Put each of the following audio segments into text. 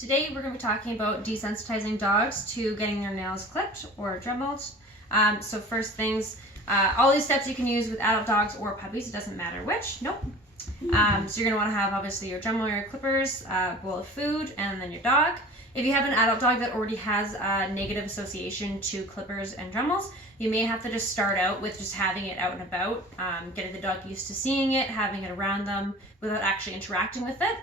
Today we're going to be talking about desensitizing dogs to getting their nails clipped or Dremelled. So first things, all these steps you can use with adult dogs or puppies, it doesn't matter which, nope. So you're going to want to have obviously your Dremel or your clippers, a bowl of food, and then your dog. If you have an adult dog that already has a negative association to clippers and Dremels, you may have to just start out with just having it out and about, getting the dog used to seeing it, having it around them without actually interacting with it.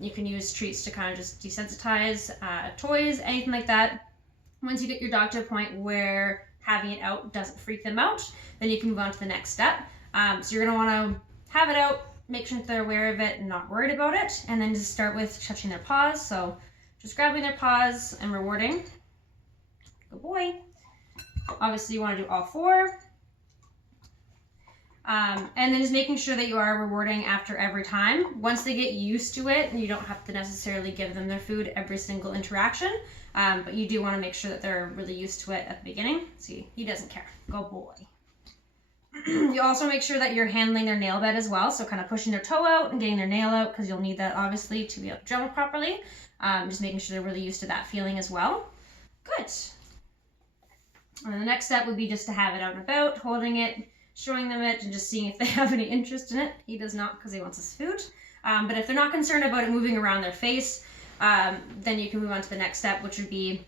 You can use treats to kind of just desensitize, toys, anything like that. Once you get your dog to a point where having it out doesn't freak them out, then you can move on to the next step. So you're going to want to have it out, make sure that they're aware of it and not worried about it, and then just start with touching their paws. So just grabbing their paws and rewarding. Good boy. Obviously you want to do all four. And then just making sure that you are rewarding after every time. Once they get used to it, you don't have to necessarily give them their food every single interaction, but you do want to make sure that they're really used to it at the beginning. See, he doesn't care. Go boy. You also make sure that you're handling their nail bed as well, so kind of pushing their toe out and getting their nail out, because you'll need that obviously to be able to Dremel properly. Just making sure they're really used to that feeling as well. Good. And the next step would be just to have it out and about, holding it, showing them it, and just seeing if they have any interest in it. He does not, because he wants his food. But if they're not concerned about it moving around their face, then you can move on to the next step, which would be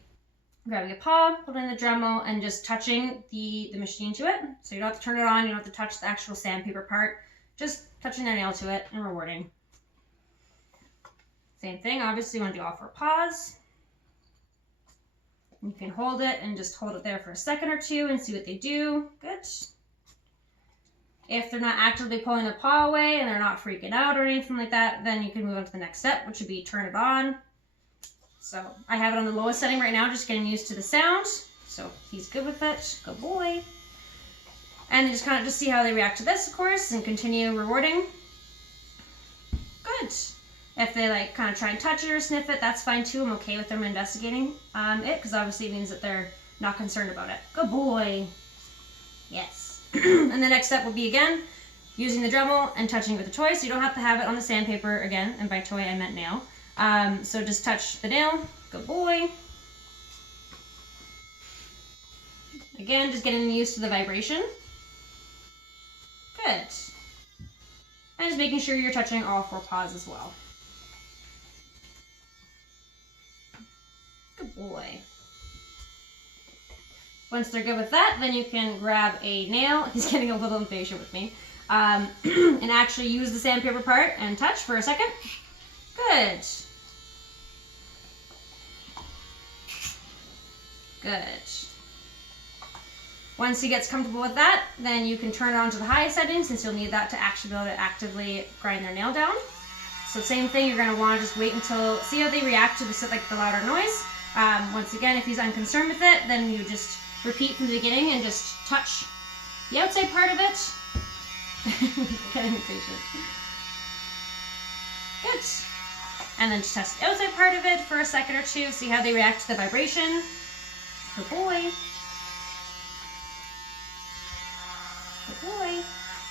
grabbing a paw, holding the Dremel, and just touching the machine to it. So you don't have to turn it on, you don't have to touch the actual sandpaper part, just touching their nail to it and rewarding. Same thing, obviously you want to do all four paws. You can hold it and just hold it there for a second or two and see what they do. Good. If they're not actively pulling the paw away and they're not freaking out or anything like that, then you can move on to the next step, which would be turn it on. So I have it on the lowest setting right now, just getting used to the sound. So he's good with it. Good boy. And then just kind of just see how they react to this, of course, and continue rewarding. Good. If they like kind of try and touch it or sniff it, that's fine too. I'm okay with them investigating it, because obviously it means that they're not concerned about it. Good boy. Yes. And the next step will be, again, using the Dremel and touching it with the toy. So you don't have to have it on the sandpaper again, and by toy I meant nail. So just touch the nail. Good boy. Again, just getting used to the vibration. Good. And just making sure you're touching all four paws as well. Good boy. Once they're good with that, then you can grab a nail. He's getting a little impatient with me. And actually use the sandpaper part and touch for a second. Good. Good. Once he gets comfortable with that, then you can turn it on to the highest setting, since you'll need that to actually be able to actively grind their nail down. So same thing, you're going to want to just wait until, see how they react to the louder noise. Once again, if he's unconcerned with it, then you just repeat from the beginning and just touch the outside part of it. Getting impatient. Good. And then just test the outside part of it for a second or two, see how they react to the vibration. Good boy. Good boy.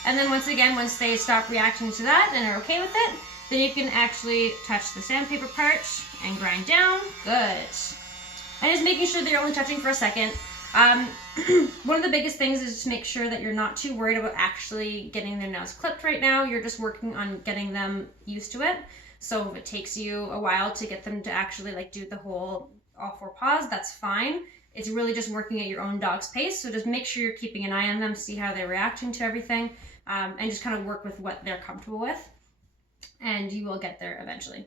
And then once again, once they stop reacting to that and are okay with it, then you can actually touch the sandpaper part and grind down. Good. And just making sure that you're only touching for a second. One of the biggest things is to make sure that you're not too worried about actually getting their nails clipped right now. You're just working on getting them used to it. So if it takes you a while to get them to actually do the whole all four paws, that's fine. It's really just working at your own dog's pace. So just make sure you're keeping an eye on them, see how they're reacting to everything, and just kind of work with what they're comfortable with. And you will get there eventually.